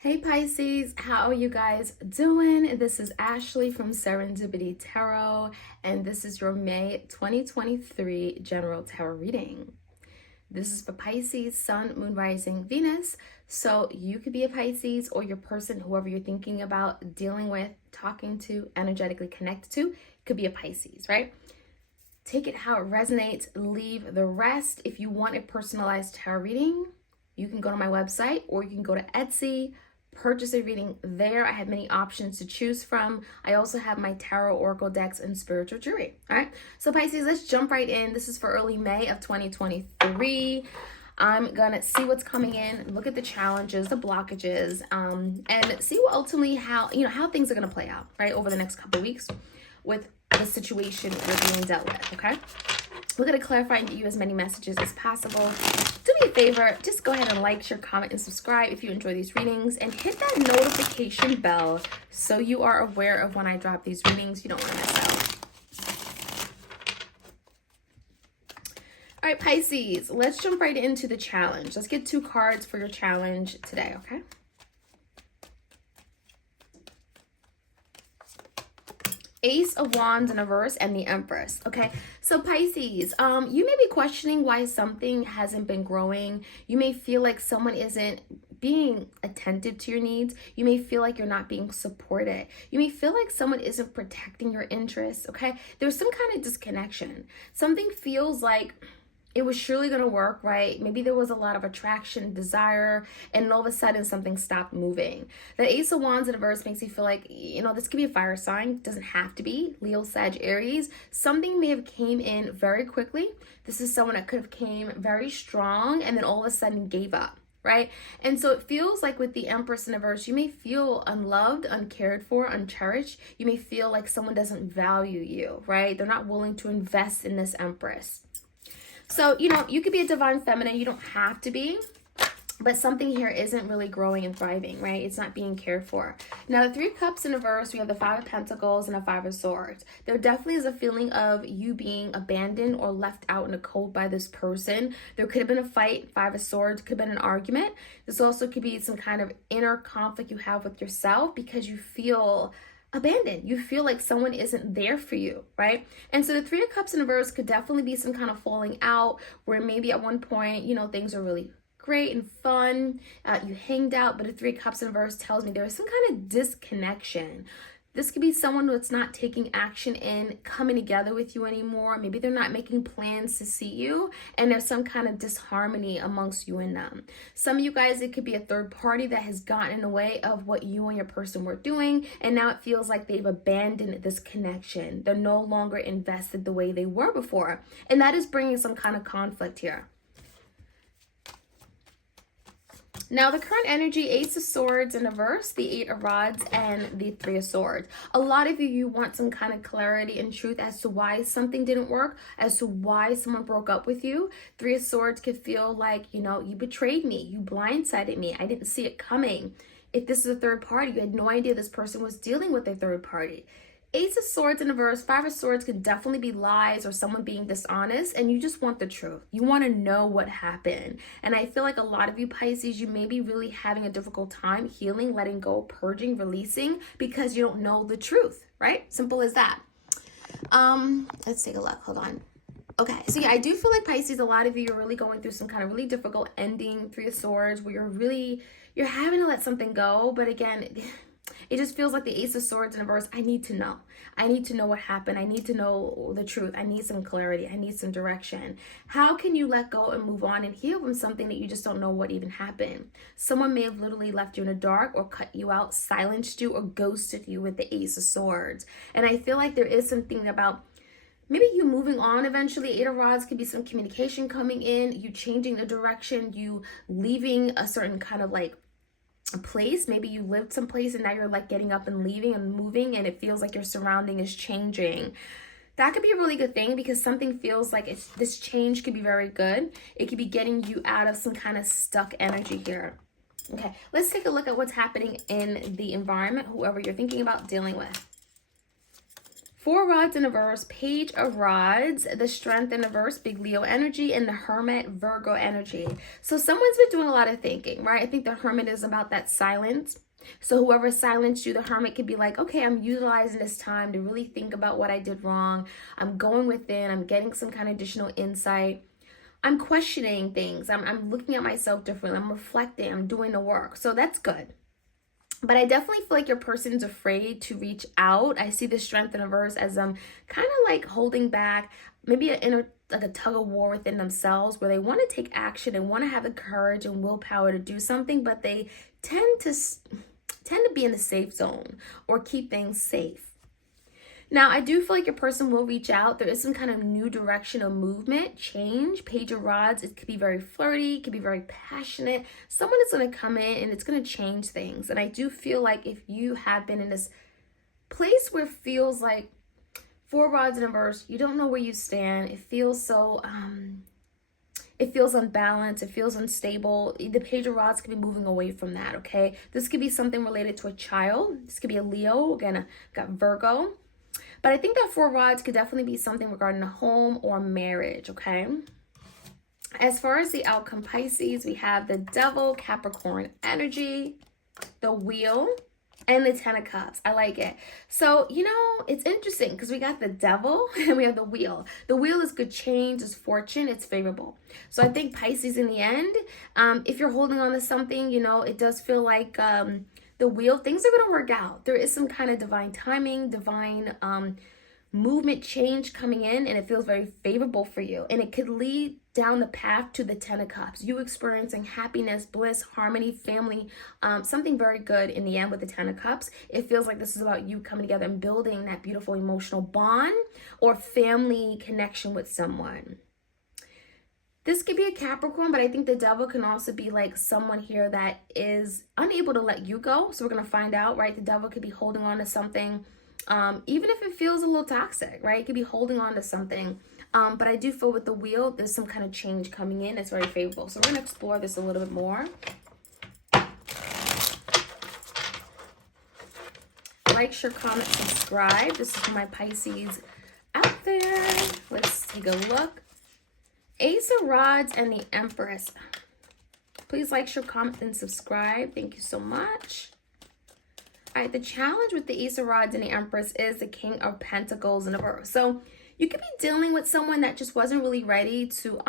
Hey Pisces, how are you guys doing? This is Ashley from Serendipity Tarot, and this is your May 2023 General Tarot reading. This is for Pisces, Sun, Moon, Rising, Venus. So you could be a Pisces or your person, whoever you're thinking about, dealing with, talking to, energetically connected to, could be a Pisces, right? Take it how it resonates, leave the rest. If you want a personalized tarot reading, you can go to my website or you can go to Etsy, purchase a reading there. I have many options to choose from. I also have my tarot oracle decks and spiritual jewelry. All right, so Pisces, let's jump right in. This is for early May of 2023. I'm gonna see what's coming in, look at the challenges, the blockages, and see what ultimately how things are gonna play out right over the next couple of weeks with the situation we're being dealt with. Okay, we're going to clarify and get you as many messages as possible. Do me a favor, just go ahead and like, share, comment, and subscribe if you enjoy these readings, and hit that notification bell so you are aware of when I drop these readings. You don't want to miss out. All right, Pisces, let's jump right into the challenge. Let's get 2 cards for your challenge today, okay? Ace of Wands in reverse and the Empress. Okay, so Pisces, you may be questioning why something hasn't been growing. You may feel like someone isn't being attentive to your needs. You may feel like you're not being supported. You may feel like someone isn't protecting your interests. Okay, there's some kind of disconnection. Something feels like it was surely going to work, right? Maybe there was a lot of attraction, desire, and all of a sudden something stopped moving. The Ace of Wands in reverse makes you feel like, this could be a fire sign. It doesn't have to be. Leo, Sag, Aries. Something may have came in very quickly. This is someone that could have came very strong and then all of a sudden gave up, right? And so it feels like with the Empress in reverse, you may feel unloved, uncared for, uncherished. You may feel like someone doesn't value you, right? They're not willing to invest in this Empress. So, you could be a divine feminine. You don't have to be, but something here isn't really growing and thriving, right? It's not being cared for. Now, the 3 of Cups in reverse, we have the 5 of Pentacles and a 5 of Swords. There definitely is a feeling of you being abandoned or left out in the cold by this person. There could have been a fight. 5 of Swords could have been an argument. This also could be some kind of inner conflict you have with yourself because you feel abandoned. You feel like someone isn't there for you, right? And so the 3 of Cups in reverse could definitely be some kind of falling out where maybe at one point, things are really great and fun. You hanged out, but the 3 of Cups in reverse tells me there's some kind of disconnection. This could be someone that's not taking action in coming together with you anymore. Maybe they're not making plans to see you, and there's some kind of disharmony amongst you and them. Some of you guys, it could be a third party that has gotten in the way of what you and your person were doing, and now it feels like they've abandoned this connection. They're no longer invested the way they were before, and that is bringing some kind of conflict here. Now, the current energy, Ace of Swords in reverse, the 8 of Rods, and the 3 of Swords. A lot of you want some kind of clarity and truth as to why something didn't work, as to why someone broke up with you. 3 of Swords could feel like, you betrayed me, you blindsided me, I didn't see it coming. If this is a third party, you had no idea this person was dealing with a third party. Ace of Swords in reverse, 5 of Swords could definitely be lies or someone being dishonest, and you just want the truth. You want to know what happened. And I feel like a lot of you Pisces, you may be really having a difficult time healing, letting go, purging, releasing, because you don't know the truth, right? Simple as that. Let's take a look. Hold on. Okay, so yeah, I do feel like Pisces, a lot of you are really going through some kind of really difficult ending, 3 of Swords, where you're having to let something go, but again, it just feels like the Ace of Swords in reverse. I need to know. I need to know what happened. I need to know the truth. I need some clarity. I need some direction. How can you let go and move on and heal from something that you just don't know what even happened? Someone may have literally left you in the dark or cut you out, silenced you, or ghosted you with the Ace of Swords. And I feel like there is something about maybe you moving on eventually. 8 of Rods could be some communication coming in, you changing the direction, you leaving a certain kind of like a place. Maybe you lived someplace and now you're like getting up and leaving and moving, and it feels like your surrounding is changing. That could be a really good thing because something feels like this change could be very good. It could be getting you out of some kind of stuck energy here. Okay, let's take a look at what's happening in the environment, whoever you're thinking about dealing with. Four Rods in reverse, Page of Rods, the Strength in reverse, Big Leo energy, and the Hermit, Virgo energy. So someone's been doing a lot of thinking, right? I think the Hermit is about that silence. So whoever silenced you, the Hermit could be like, okay, I'm utilizing this time to really think about what I did wrong. I'm going within, I'm getting some kind of additional insight. I'm questioning things. I'm looking at myself differently. I'm reflecting, I'm doing the work. So that's good. But I definitely feel like your person's afraid to reach out. I see the Strength in reverse as kind of like holding back, maybe an inner, like a tug of war within themselves where they want to take action and want to have the courage and willpower to do something, but they tend to be in the safe zone or keep things safe. Now, I do feel like your person will reach out. There is some kind of new direction of movement, change. Page of Rods, it could be very flirty, it could be very passionate. Someone is going to come in and it's going to change things. And I do feel like if you have been in this place where it feels like Four Rods in reverse, you don't know where you stand. It feels so, it feels unbalanced. It feels unstable. The Page of Rods could be moving away from that, okay? This could be something related to a child. This could be a Leo. Again, got Virgo. But I think that Four Rods could definitely be something regarding a home or marriage, okay? As far as the outcome, Pisces, we have the Devil, Capricorn energy, the Wheel, and the Ten of Cups. I like it. So, you know, it's interesting because we got the Devil and we have the Wheel. The Wheel is good change, it's fortune, it's favorable. So I think Pisces in the end, if you're holding on to something, you know, it does feel like the Wheel, things are going to work out. There is some kind of divine timing, divine movement change coming in, and it feels very favorable for you. And it could lead down the path to the Ten of Cups. You experiencing happiness, bliss, harmony, family, something very good in the end with the Ten of Cups. It feels like this is about you coming together and building that beautiful emotional bond or family connection with someone. This could be a Capricorn, but I think the Devil can also be like someone here that is unable to let you go. So we're going to find out, right? The Devil could be holding on to something, even if it feels a little toxic, right? It could be holding on to something. But I do feel with the Wheel, there's some kind of change coming in. It's very favorable. So we're going to explore this a little bit more. Like, share, comment, subscribe. This is for my Pisces out there. Let's take a look. Ace of Rods and the Empress. Please like, share, comment, and subscribe. Thank you so much. All right, the challenge with the Ace of Rods and the Empress is the King of Pentacles in reverse. So you could be dealing with someone that just wasn't really ready to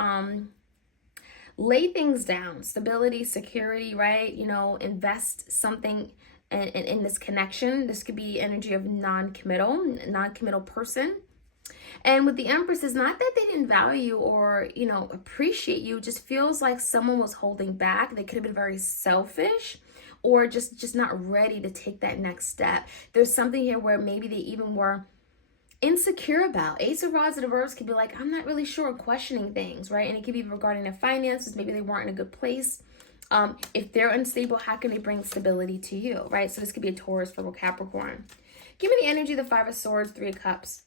lay things down. Stability, security, right? You know, invest something in this connection. This could be energy of non-committal person. And with the Empress, it's not that they didn't value or, you know, appreciate you. It just feels like someone was holding back. They could have been very selfish or just not ready to take that next step. There's something here where maybe they even were insecure about. Ace of Rods in reverse could be like, I'm not really sure, questioning things, right? And it could be regarding their finances. Maybe they weren't in a good place. If they're unstable, how can they bring stability to you, right? So this could be a Taurus, Virgo, Capricorn. Give me the energy of the Five of Swords, Three of Cups.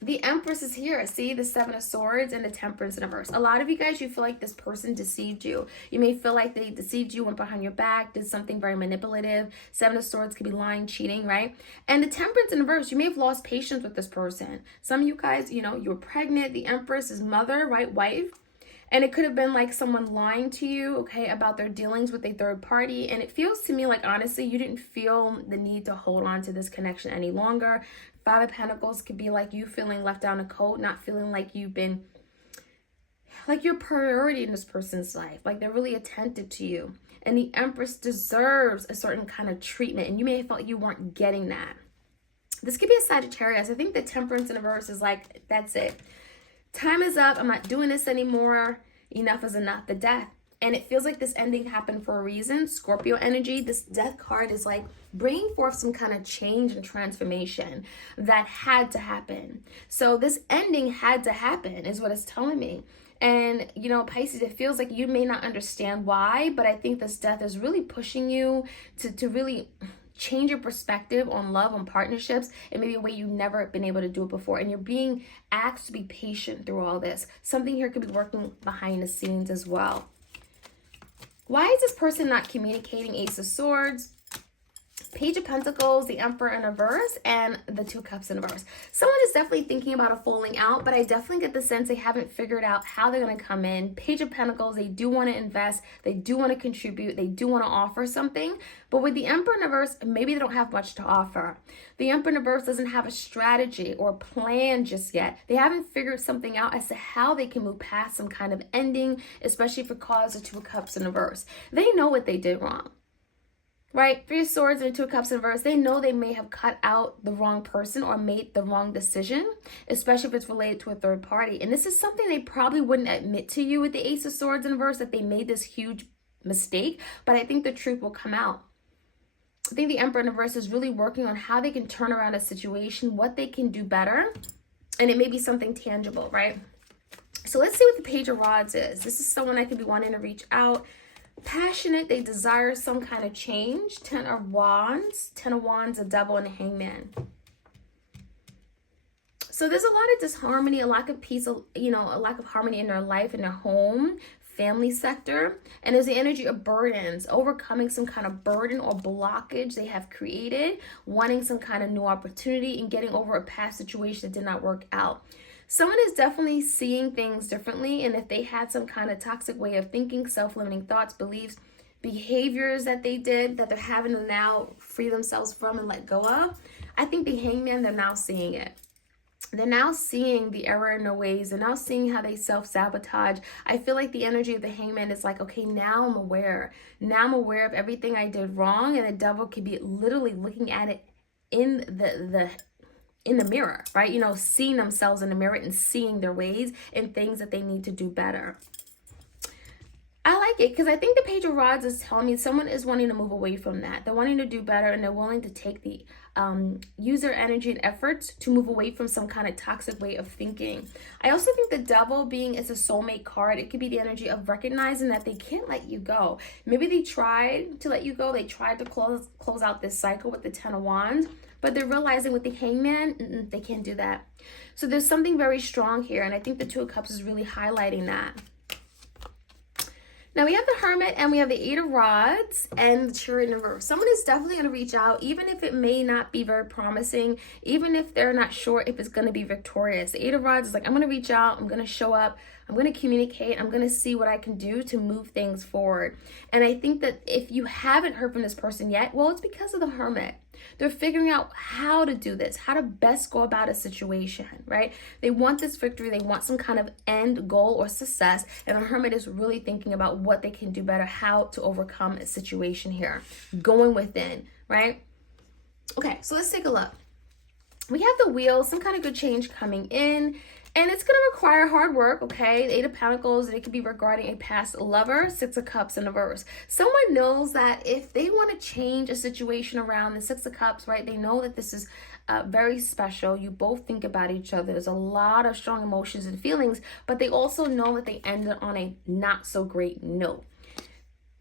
The Empress is here. See the Seven of Swords and the Temperance in reverse. A lot of you guys, you feel like this person deceived you. You may feel like they deceived you, went behind your back, did something very manipulative. Seven of Swords could be lying, cheating, right? And the Temperance in reverse, you may have lost patience with this person. Some of you guys, you know, you were pregnant. The Empress is mother, right? Wife. And it could have been like someone lying to you, okay, about their dealings with a third party. And it feels to me like, honestly, you didn't feel the need to hold on to this connection any longer. Five of Pentacles could be like you feeling left down a cold, not feeling like you've been, like you're priority in this person's life. Like they're really attentive to you. And the Empress deserves a certain kind of treatment. And you may have felt you weren't getting that. This could be a Sagittarius. I think the Temperance in reverse is like, that's it. Time is up. I'm not doing this anymore. Enough is enough. The Death. And it feels like this ending happened for a reason. Scorpio energy. This Death card is like bringing forth some kind of change and transformation that had to happen. So this ending had to happen is what it's telling me. And, you know, Pisces, it feels like you may not understand why, but I think this Death is really pushing you to really change your perspective on love, on partnerships, and maybe a way you've never been able to do it before. And you're being asked to be patient through all this. Something here could be working behind the scenes as well. Why is this person not communicating? Ace of Swords, Page of Pentacles, the Emperor in reverse, and the Two of Cups in reverse. Someone is definitely thinking about a falling out, but I definitely get the sense they haven't figured out how they're going to come in. Page of Pentacles, they do want to invest, they do want to contribute, they do want to offer something, but with the Emperor in reverse, maybe they don't have much to offer. The Emperor in reverse doesn't have a strategy or a plan just yet. They haven't figured something out as to how they can move past some kind of ending, especially if it causes the Two of Cups in reverse. They know what they did wrong. Right? Three of Swords and Two of Cups in reverse. They know they may have cut out the wrong person or made the wrong decision, especially if it's related to a third party. And this is something they probably wouldn't admit to you with the Ace of Swords in reverse, that they made this huge mistake. But I think the truth will come out. I think the Emperor in reverse is really working on how they can turn around a situation, what they can do better. And it may be something tangible, right? So let's see what the Page of Rods is. This is someone that could be wanting to reach out. Passionate, they desire some kind of change. 10 of Wands, a Devil, and a Hangman. So there's a lot of disharmony, a lack of peace, a lack of harmony in their life, in their home, family sector. And there's the energy of burdens, overcoming some kind of burden or blockage they have created, wanting some kind of new opportunity, and getting over a past situation that did not work out. Someone is definitely seeing things differently, and if they had some kind of toxic way of thinking, self-limiting thoughts, beliefs, behaviors that they did that they're having to now free themselves from and let go of, I think the Hangman, they're now seeing it. They're now seeing the error in their ways. They're now seeing how they self-sabotage. I feel like the energy of the Hangman is like, okay, now I'm aware. Now I'm aware of everything I did wrong, and the Devil could be literally looking at it in the mirror, right? Seeing themselves in the mirror and seeing their ways and things that they need to do better. I like it because I think the Page of Rods is telling me someone is wanting to move away from that. They're wanting to do better, and they're willing to take the use their energy and efforts to move away from some kind of toxic way of thinking. I also think the Devil, being it's a soulmate card, it could be the energy of recognizing that they can't let you go. Maybe they tried to let you go. They tried to close out this cycle with the 10 of Wands, but they're realizing with the Hangman, they can't do that. So there's something very strong here, and I think the Two of Cups is really highlighting that. Now we have the Hermit, and we have the Eight of Rods and the Chariot in reverse. Someone is definitely going to reach out, even if it may not be very promising, even if they're not sure if it's going to be victorious. The Eight of Rods is like, I'm going to reach out, I'm going to show up, I'm going to communicate, I'm going to see what I can do to move things forward. And I think that if you haven't heard from this person yet, well, it's because of the Hermit. They're figuring out how to do this, how to best go about a situation, right? They want this victory. They want some kind of end goal or success. And the Hermit is really thinking about what they can do better, how to overcome a situation here, going within, right? Okay, so let's take a look. We have the Wheel, some kind of good change coming in. And it's going to require hard work, okay? The Eight of Pentacles, and it could be regarding a past lover. Six of Cups in reverse. Someone knows that if they want to change a situation around, the Six of Cups, right? They know that this is very special. You both think about each other. There's a lot of strong emotions and feelings, but they also know that they ended on a not so great note.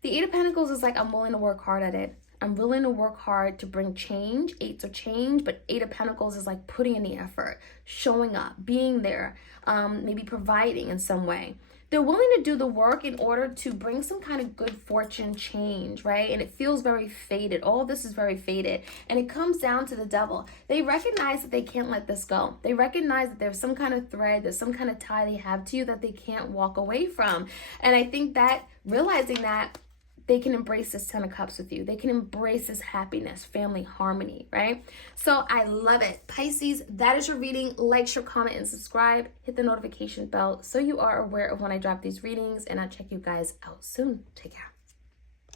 The Eight of Pentacles is like, I'm willing to work hard at it. I'm willing to work hard to bring change. Eights are change, but Eight of Pentacles is like putting in the effort, showing up, being there, maybe providing in some way. They're willing to do the work in order to bring some kind of good fortune change, right? And it feels very faded. All this is very faded. And it comes down to the Devil. They recognize that they can't let this go. They recognize that there's some kind of thread, there's some kind of tie they have to you that they can't walk away from. And I think that realizing that, they can embrace this 10 of Cups with you. They can embrace this happiness, family, harmony, right? So I love it. Pisces, that is your reading. Like, share, comment, and subscribe. Hit the notification bell so you are aware of when I drop these readings, and I'll check you guys out soon. Take care.